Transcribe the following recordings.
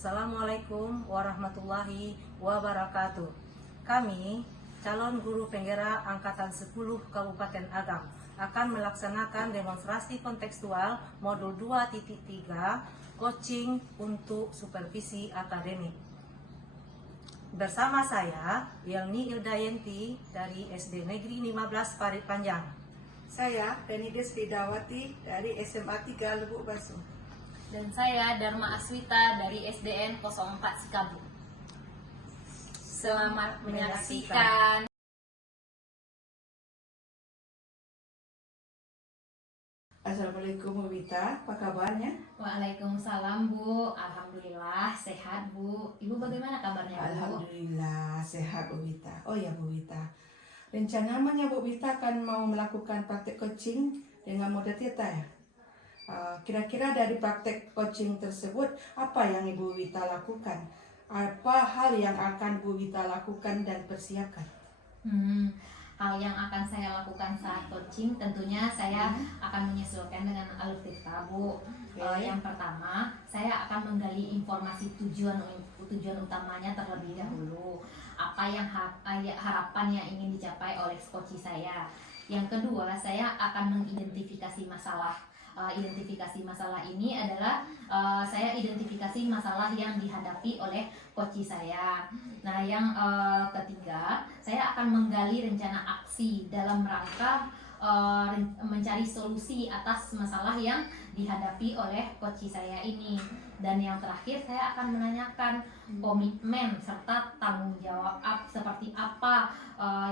Assalamualaikum warahmatullahi wabarakatuh. Kami, calon guru penggerak Angkatan 10 Kabupaten Agam, akan melaksanakan demonstrasi kontekstual modul 2.3 coaching untuk supervisi akademik. Bersama saya, Yelni Ildayanti dari SD Negeri 15 Parit Panjang. Saya Penides Fidawati dari SMA 3 Lubuk Basu. Dan saya Dharma Aswita dari SDN 04 Sikabu. Selamat menyaksikan. Assalamualaikum Bu Wita, apa kabarnya? Waalaikumsalam Bu, alhamdulillah sehat Bu. Ibu bagaimana kabarnya Bu? Alhamdulillah sehat Bu Wita. Oh ya Bu Wita, rencananya Bu Wita akan mau melakukan praktek coaching dengan model theta ya? Kira-kira dari praktek coaching tersebut apa yang Ibu Wita lakukan? Apa hal yang akan Bu Wita lakukan dan persiapkan? Hal yang akan saya lakukan saat coaching tentunya saya akan menyesuaikan dengan alur theta Bu. Yang pertama, saya akan menggali informasi tujuan utamanya terlebih dahulu. Apa yang harapan yang ingin dicapai oleh coach saya. Yang kedua, saya akan mengidentifikasi masalah. Identifikasi masalah ini adalah saya identifikasi masalah yang dihadapi oleh coach saya. Nah, yang ketiga, saya akan menggali rencana aksi dalam rangka mencari solusi atas masalah yang dihadapi oleh coach saya ini. Dan yang terakhir, saya akan menanyakan komitmen serta tanggung jawab seperti apa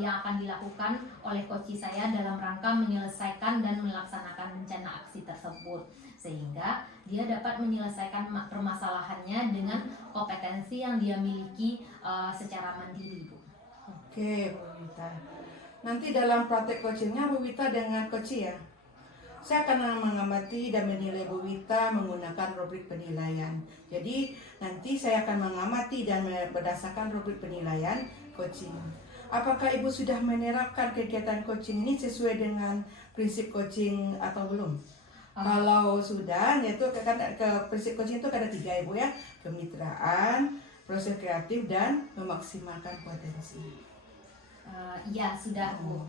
yang akan dilakukan oleh coach saya dalam rangka menyelesaikan dan melaksanakan rencana aksi tersebut, sehingga dia dapat menyelesaikan permasalahannya dengan kompetensi yang dia miliki secara mandiri Bu. Oke Bu Wita, nanti dalam praktek coachingnya Bu Wita dengan coach ya, saya akan mengamati dan menilai Bu Wita menggunakan rubrik penilaian. Jadi nanti saya akan mengamati dan berdasarkan rubrik penilaian coaching. Apakah Ibu sudah menerapkan kegiatan coaching ini sesuai dengan prinsip coaching atau belum? Kalau sudah, yaitu ke prinsip coaching itu ada 3 Ibu ya: kemitraan, proses kreatif, dan memaksimalkan potensi. Iya sudah Bu.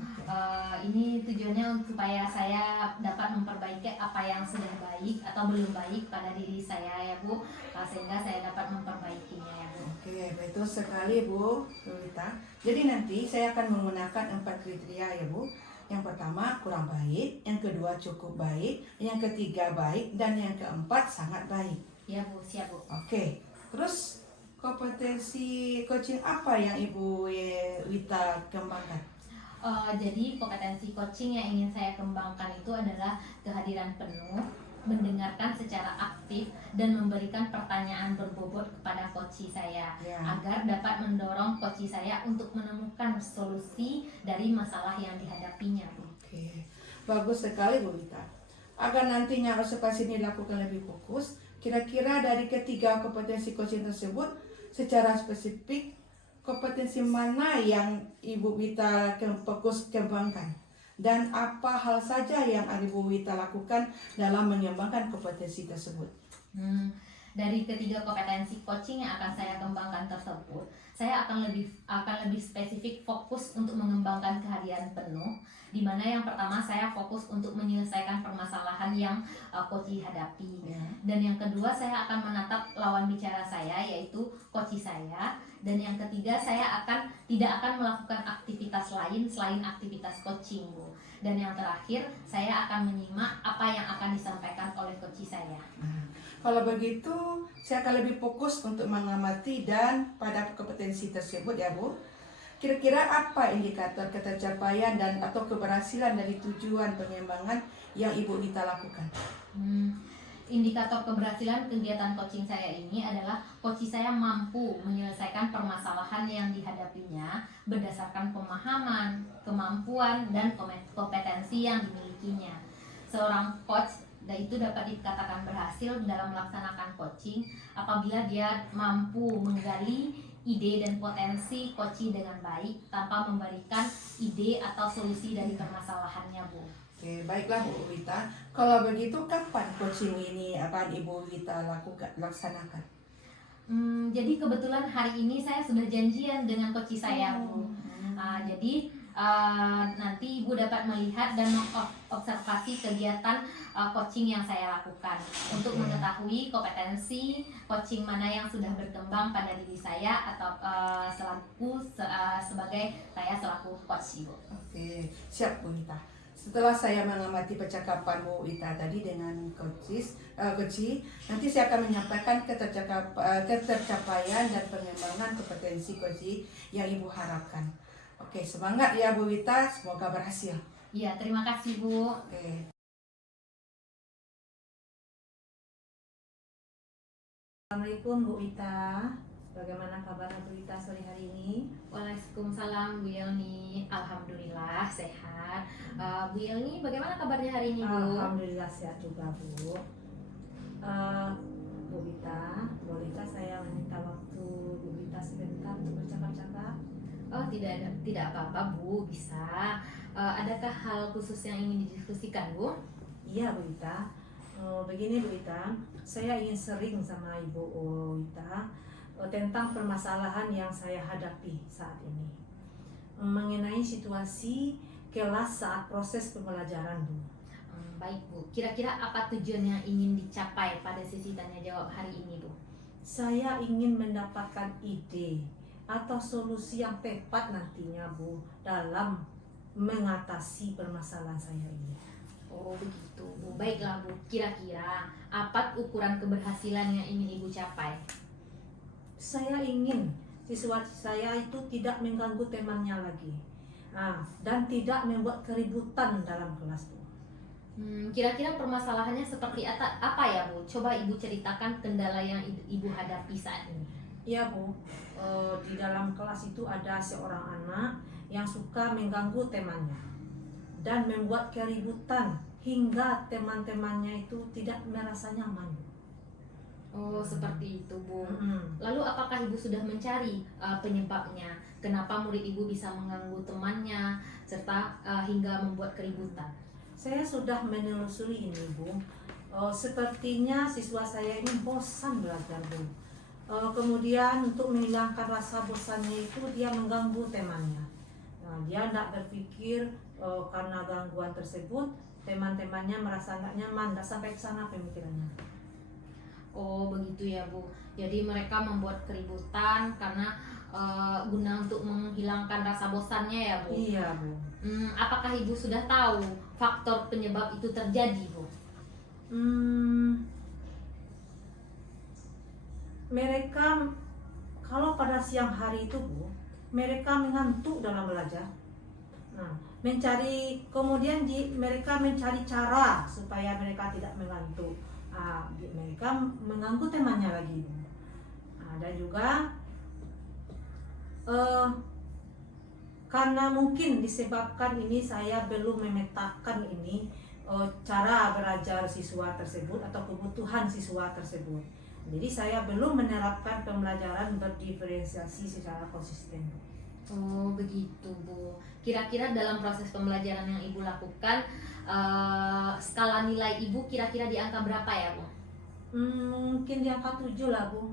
Ini tujuannya supaya saya dapat memperbaiki apa yang sudah baik atau belum baik pada diri saya ya Bu, sehingga saya dapat memperbaikinya ya Bu. Oke, betul sekali Bu Wita. Jadi nanti saya akan menggunakan 4 kriteria ya Bu. Yang pertama kurang baik, yang kedua cukup baik, yang ketiga baik, dan yang keempat sangat baik. Ya Bu, siap Bu. Oke, terus kompetensi coaching apa yang Ibu Wita kembangkan? Jadi kompetensi coaching yang ingin saya kembangkan itu adalah kehadiran penuh, mendengarkan secara aktif, dan memberikan pertanyaan berbobot kepada coach saya agar dapat mendorong coach saya untuk menemukan solusi dari masalah yang dihadapinya. Oke, bagus sekali Bu Wita. Agar nantinya observasi ini dilakukan lebih fokus, kira-kira dari ketiga kompetensi coaching tersebut, secara spesifik kompetensi mana yang Ibu Wita fokus kembangkan? Dan apa hal saja yang Ibu Wita lakukan dalam mengembangkan kompetensi tersebut? Dari ketiga kompetensi coaching yang akan saya kembangkan tersebut, saya akan lebih spesifik fokus untuk mengembangkan kehadiran penuh, di mana yang pertama saya fokus untuk menyelesaikan permasalahan yang coach hadapi. Dan yang kedua saya akan menatap lawan bicara saya, yaitu coach saya. Dan yang ketiga saya tidak akan melakukan aktivitas lain selain aktivitas coaching Bu. Dan yang terakhir saya akan menyimak apa yang akan disampaikan oleh coach saya. Kalau begitu, saya akan lebih fokus untuk mengamati dan pada kompetensi tersebut ya Bu. Kira-kira apa indikator ketercapaian dan atau keberhasilan dari tujuan pengembangan yang Ibu Wita lakukan? Indikator keberhasilan kegiatan coaching saya ini adalah coach saya mampu menyelesaikan permasalahan yang dihadapinya berdasarkan pemahaman, kemampuan, dan kompetensi yang dimilikinya. Seorang coach itu dapat dikatakan berhasil dalam melaksanakan coaching apabila dia mampu menggali ide dan potensi coach dengan baik tanpa memberikan ide atau solusi dari permasalahannya Bu. Oke, baiklah Bu Wita. Kalau begitu kapan coaching ini akan Ibu Wita laksanakan? Jadi kebetulan hari ini saya sudah janjian dengan coach saya, Bu. Jadi nanti Ibu dapat melihat dan mengobservasi kegiatan coaching yang saya lakukan untuk mengetahui kompetensi coaching mana yang sudah berkembang pada diri saya atau sebagai saya selaku coach Ibu. Oke, siap Bu Ita. Setelah saya mengamati percakapan Bu Ita tadi dengan coach, nanti saya akan menyampaikan ketercapaian dan pengembangan kompetensi coach yang Ibu harapkan. Oke, semangat ya Bu Ita, semoga berhasil. Iya, terima kasih Bu. Oke. Assalamualaikum Bu Ita. Bagaimana kabar Bu Ita sore hari ini? Waalaikumsalam Bu Yelni. Alhamdulillah sehat. Bu Yelni, bagaimana kabarnya hari ini Bu? Alhamdulillah sehat juga Bu. Bu Ita, bolehkah saya meminta waktu Bu Ita sebentar untuk bercakap-cakap? Oh, tidak apa-apa Bu, bisa. Adakah hal khusus yang ingin didiskusikan Bu? Iya Bu Ita. Begini Bu Ita, saya ingin sering sama Ibu Ita tentang permasalahan yang saya hadapi saat ini mengenai situasi kelas saat proses pembelajaran Bu. Baik Bu, kira-kira apa tujuan yang ingin dicapai pada sesi tanya jawab hari ini Bu? Saya ingin mendapatkan ide atau solusi yang tepat nantinya Bu dalam mengatasi permasalahan saya ini. Oh begitu Bu, baiklah Bu, kira-kira apa ukuran keberhasilan yang ingin Ibu capai? Saya ingin siswa saya itu tidak mengganggu temannya lagi, dan tidak membuat keributan dalam kelas Bu. Kira-kira permasalahannya seperti apa ya Bu? Coba Ibu ceritakan kendala yang Ibu hadapi saat ini. Ya Bu, di dalam kelas itu ada seorang anak yang suka mengganggu temannya dan membuat keributan hingga teman-temannya itu tidak merasa nyaman. Oh seperti itu Bu. Lalu apakah Ibu sudah mencari penyebabnya? Kenapa murid Ibu bisa mengganggu temannya serta hingga membuat keributan? Saya sudah menelusuri ini Bu. Sepertinya siswa saya ini bosan belajar Bu. Kemudian untuk menghilangkan rasa bosannya itu dia mengganggu temannya. Dia tidak berpikir karena gangguan tersebut teman-temannya merasa nggak nyaman, tidak sampai ke sana pemikirannya. Oh begitu ya Bu. Jadi mereka membuat keributan karena guna untuk menghilangkan rasa bosannya ya Bu. Iya Bu. Apakah Ibu sudah tahu faktor penyebab itu terjadi Bu? Mereka kalau pada siang hari itu Bu, mereka mengantuk dalam belajar. Mereka mencari cara supaya mereka tidak mengantuk. Mereka mengganggu temannya lagi. Dan juga karena mungkin disebabkan ini saya belum memetakan ini cara belajar siswa tersebut atau kebutuhan siswa tersebut. Jadi saya belum menerapkan pembelajaran berdiferensiasi secara konsisten. Oh begitu Bu. Kira-kira dalam proses pembelajaran yang Ibu lakukan, skala nilai Ibu kira-kira di angka berapa ya Bu? Mungkin di angka 7 lah Bu.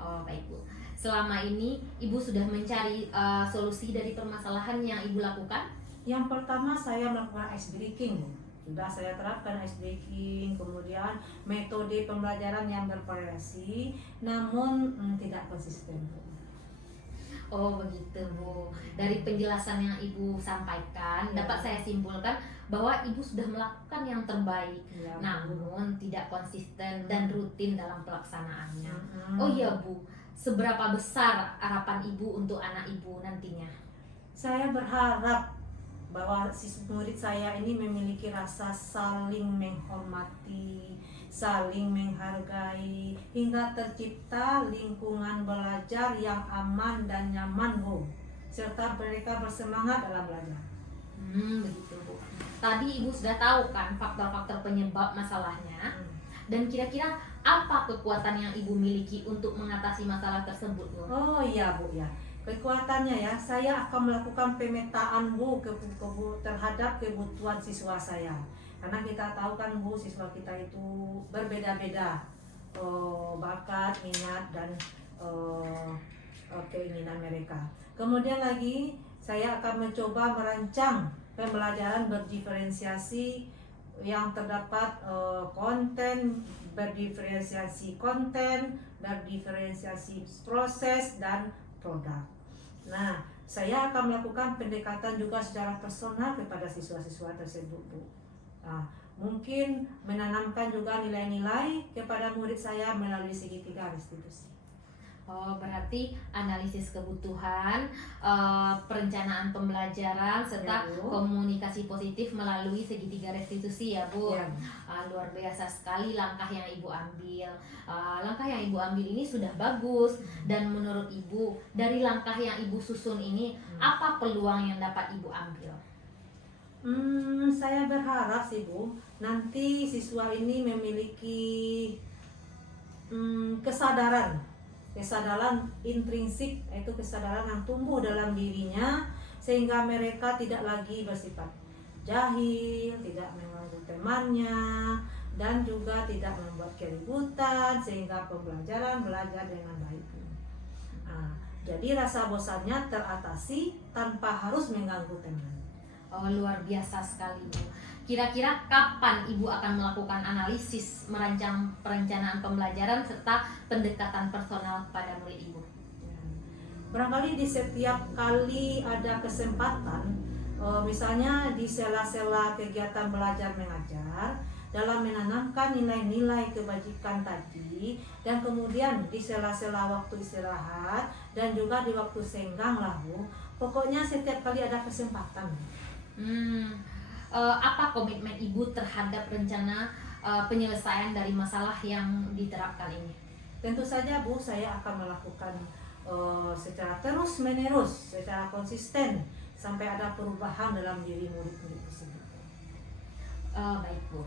Oh baik Bu. Selama ini Ibu sudah mencari solusi dari permasalahan yang Ibu lakukan? Yang pertama saya melakukan ice breaking Bu. Sudah saya terapkan ice breaking, kemudian metode pembelajaran yang bervariasi namun tidak konsisten Bu. Oh begitu Bu. Dari penjelasan yang Ibu sampaikan, dapat saya simpulkan bahwa Ibu sudah melakukan yang terbaik, Ya, namun tidak konsisten dan rutin dalam pelaksanaannya. Oh iya Bu, seberapa besar harapan Ibu untuk anak Ibu nantinya? Saya berharap bahwa murid saya ini memiliki rasa saling menghormati, saling menghargai, hingga tercipta lingkungan belajar yang aman dan nyaman Bu, serta mereka bersemangat dalam belajar. Begitu Bu. Tadi Ibu sudah tahu kan faktor-faktor penyebab masalahnya, dan kira-kira apa kekuatan yang Ibu miliki untuk mengatasi masalah tersebut Bu? Oh iya Bu ya. Kekuatannya ya, saya akan melakukan pemetaan Bu terhadap kebutuhan siswa saya. Karena kita tahu kan Bu, siswa kita itu berbeda-beda. bakat, minat dan keinginan mereka. Kemudian lagi saya akan mencoba merancang pembelajaran berdiferensiasi yang terdapat berdiferensiasi konten, berdiferensiasi proses dan produk. Nah, saya akan melakukan pendekatan juga secara personal kepada siswa-siswa tersebut, Bu. Nah, mungkin menanamkan juga nilai-nilai kepada murid saya melalui segitiga restitusi. Oh, berarti analisis kebutuhan, perencanaan pembelajaran, serta Ya, Bu. komunikasi positif melalui segitiga restitusi ya, Bu. Ya, Bu. Luar biasa sekali langkah yang Ibu ambil. Langkah yang Ibu ambil ini sudah bagus. Dan menurut Ibu, dari langkah yang Ibu susun ini, apa peluang yang dapat Ibu ambil? Saya berharap sih, Bu, nanti siswa ini memiliki kesadaran intrinsik, yaitu kesadaran yang tumbuh dalam dirinya, sehingga mereka tidak lagi bersifat jahil, tidak mengganggu temannya, dan juga tidak membuat keributan, sehingga pembelajaran belajar dengan baik. Nah, jadi rasa bosannya teratasi tanpa harus mengganggu teman. Oh, luar biasa sekali, Bu. Kira-kira kapan Ibu akan melakukan analisis, merancang perencanaan pembelajaran, serta pendekatan personal kepada murid Ibu? Barangkali di setiap kali ada kesempatan, misalnya di sela-sela kegiatan belajar mengajar, dalam menanamkan nilai-nilai kebajikan tadi, dan kemudian di sela-sela waktu istirahat, dan juga di waktu senggang lah, Bu. Pokoknya setiap kali ada kesempatan. Apa komitmen Ibu terhadap rencana penyelesaian dari masalah yang diterapkan ini? Tentu saja, Bu, saya akan melakukan secara terus-menerus, secara konsisten sampai ada perubahan dalam diri murid-murid tersebut. Baik, Bu.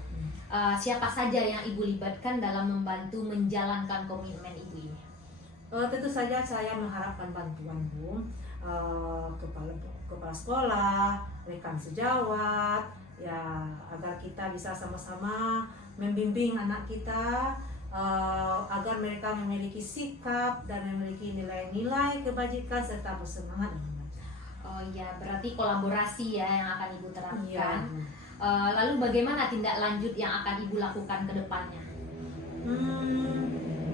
Siapa saja yang Ibu libatkan dalam membantu menjalankan komitmen Ibu ini? Tentu saja saya mengharapkan bantuan, Bu, kepala sekolah, rekan sejawat, ya, agar kita bisa sama-sama membimbing anak kita agar mereka memiliki sikap dan memiliki nilai-nilai kebajikan serta bersemangat dalam belajar. Oh ya, berarti kolaborasi ya yang akan Ibu terapkan. Iya. Lalu bagaimana tindak lanjut yang akan Ibu lakukan ke depannya?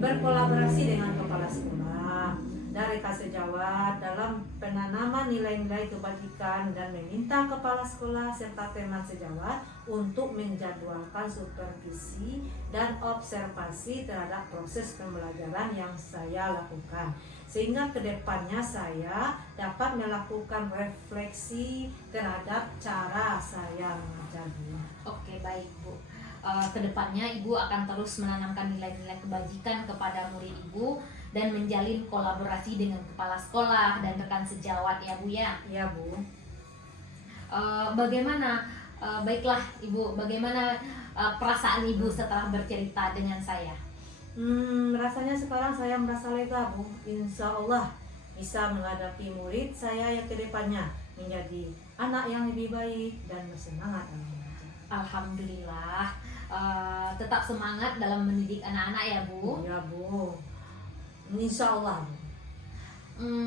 Berkolaborasi dengan kepala sekolah dan rekan sejawat dalam penanaman nilai-nilai kebajikan dan meminta kepala sekolah serta teman sejawat untuk menjadwalkan supervisi dan observasi terhadap proses pembelajaran yang saya lakukan, sehingga kedepannya saya dapat melakukan refleksi terhadap cara saya mengajar. Oke, baik, Bu. Kedepannya Ibu akan terus menanamkan nilai-nilai kebajikan kepada murid Ibu dan menjalin kolaborasi dengan kepala sekolah dan rekan sejawat ya, Bu ya. Iya, Bu. Bagaimana baiklah Ibu, bagaimana perasaan Ibu setelah bercerita dengan saya? Rasanya sekarang saya merasa lega, Bu. Insya Allah bisa menghadapi murid saya yang kedepannya menjadi anak yang lebih baik dan bersemangat dalam belajar. Alhamdulillah. Tetap semangat dalam mendidik anak-anak ya, Bu. Ya, Bu. Insya Allah, Bu.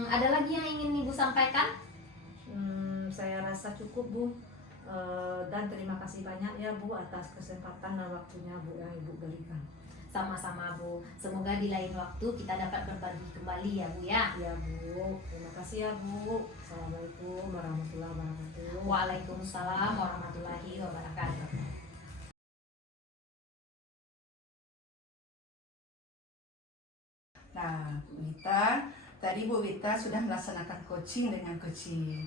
Ada lagi yang ingin Ibu sampaikan? Saya rasa cukup, Bu. Dan terima kasih banyak ya, Bu, atas kesempatan dan waktunya, Bu, yang Ibu berikan. Sama-sama, Bu. Semoga di lain waktu kita dapat berbagi kembali ya, Bu ya. Ya, Bu. Terima kasih ya, Bu. Assalamualaikum warahmatullahi wabarakatuh. Waalaikumsalam warahmatullahi wabarakatuh. Nah, Bu Wita, tadi Bu Wita sudah melaksanakan coaching dengan coaching.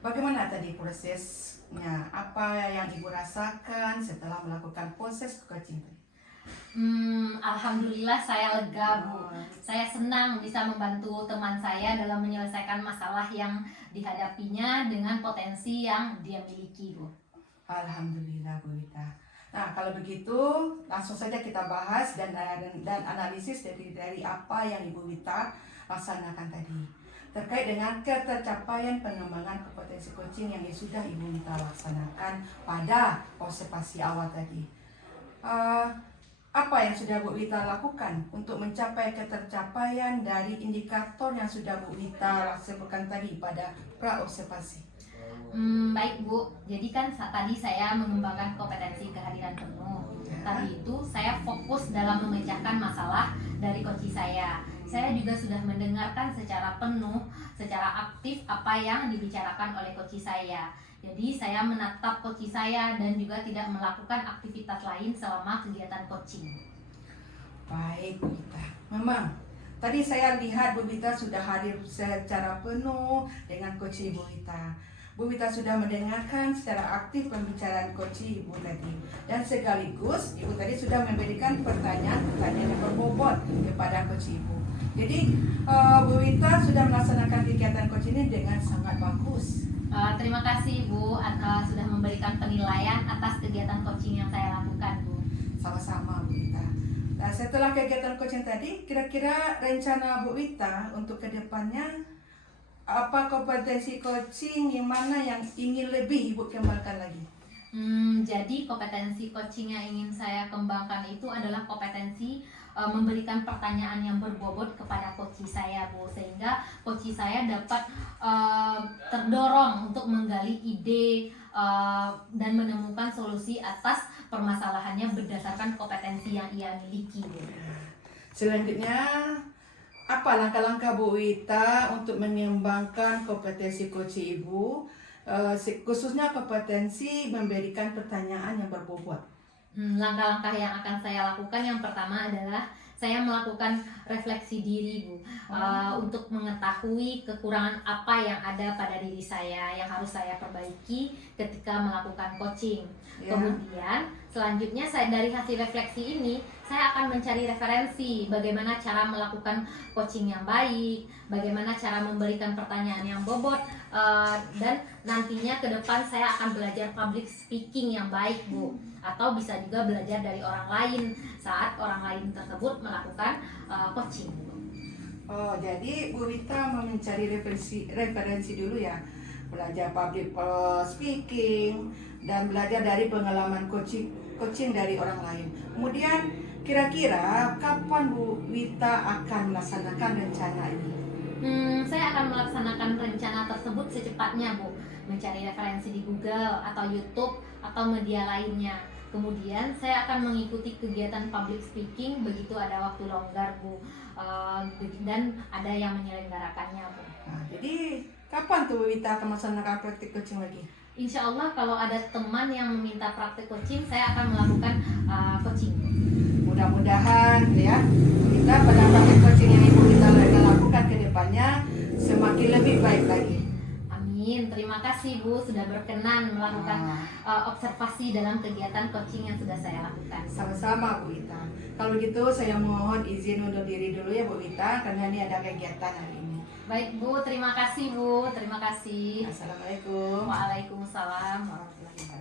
Bagaimana tadi prosesnya? Apa yang Ibu rasakan setelah melakukan proses coaching tadi? Alhamdulillah saya lega, Bu. Saya senang bisa membantu teman saya dalam menyelesaikan masalah yang dihadapinya dengan potensi yang dia miliki, Bu. Alhamdulillah, Bu Wita. Nah, kalau begitu langsung saja kita bahas dan analisis dari apa yang Ibu Wita laksanakan tadi terkait dengan ketercapaian pengembangan kompetensi coaching yang sudah Ibu Wita laksanakan pada observasi awal tadi. apa yang sudah Bu Wita lakukan untuk mencapai ketercapaian dari indikator yang sudah Bu Wita sebutkan tadi pada pra-observasi? Baik Bu, jadi kan tadi saya mengembangkan kompetensi kehadiran penuh. Tadi itu saya fokus dalam memecahkan masalah dari coach saya. Saya juga sudah mendengarkan secara penuh, secara aktif apa yang dibicarakan oleh coach saya. Jadi saya menatap coach saya dan juga tidak melakukan aktivitas lain selama kegiatan coaching. Baik Bu Wita, memang tadi saya lihat Bu Wita sudah hadir secara penuh dengan coach Ibu Wita. Bu Wita sudah mendengarkan secara aktif pembicaraan coach Ibu tadi, dan sekaligus Ibu tadi sudah memberikan pertanyaan-pertanyaan yang berbobot kepada coach Ibu. Jadi Bu Wita sudah melaksanakan kegiatan coach ini dengan sangat bagus. Terima kasih Bu sudah memberikan penilaian atas kegiatan coaching yang saya lakukan Bu. Sama-sama Bu Wita. Nah, setelah kegiatan coaching tadi, kira-kira rencana Bu Wita untuk kedepannya apa kompetensi coaching yang mana yang ingin lebih Ibu kembangkan lagi? Jadi kompetensi coaching yang ingin saya kembangkan itu adalah kompetensi memberikan pertanyaan yang berbobot kepada coach saya Bu, sehingga coach saya dapat terdorong untuk menggali ide dan menemukan solusi atas permasalahannya berdasarkan kompetensi yang ia miliki Bu. Selanjutnya, apa langkah-langkah Bu Wita untuk mengembangkan kompetensi coach Ibu, khususnya kompetensi memberikan pertanyaan yang berbobot? Langkah-langkah yang akan saya lakukan yang pertama adalah saya melakukan refleksi diri Bu, untuk mengetahui kekurangan apa yang ada pada diri saya yang harus saya perbaiki ketika melakukan coaching. Kemudian selanjutnya saya dari hasil refleksi ini saya akan mencari referensi bagaimana cara melakukan coaching yang baik, bagaimana cara memberikan pertanyaan yang bobot, dan nantinya ke depan saya akan belajar public speaking yang baik Bu, atau bisa juga belajar dari orang lain saat orang lain tersebut melakukan coaching. Oh, jadi Bu Wita mau mencari referensi dulu ya, belajar public speaking dan belajar dari pengalaman coaching dari orang lain. Kemudian kira-kira kapan Bu Wita akan melaksanakan rencana ini? Saya akan melaksanakan rencana tersebut secepatnya Bu, mencari referensi di Google atau YouTube atau media lainnya. Kemudian saya akan mengikuti kegiatan public speaking begitu ada waktu longgar Bu, dan ada yang menyelenggarakannya Bu. Nah, jadi kapan tuh Bu Wita akan melaksanakan praktik coaching lagi? Insya Allah kalau ada teman yang meminta praktik coaching, saya akan melakukan coaching. Mudah-mudahan ya kita pada praktik coaching yang Ibu Wita lakukan ke depannya semakin lebih baik lagi. Amin. Terima kasih Bu sudah berkenan melakukan observasi dalam kegiatan coaching yang sudah saya lakukan. Sama-sama Bu Wita. Kalau gitu saya mohon izin undur diri dulu ya Bu Wita, karena ini ada kegiatan hari ini. Baik Bu, terima kasih Bu. Terima kasih. Assalamualaikum. Waalaikumsalam warahmatullahi wabarakatuh.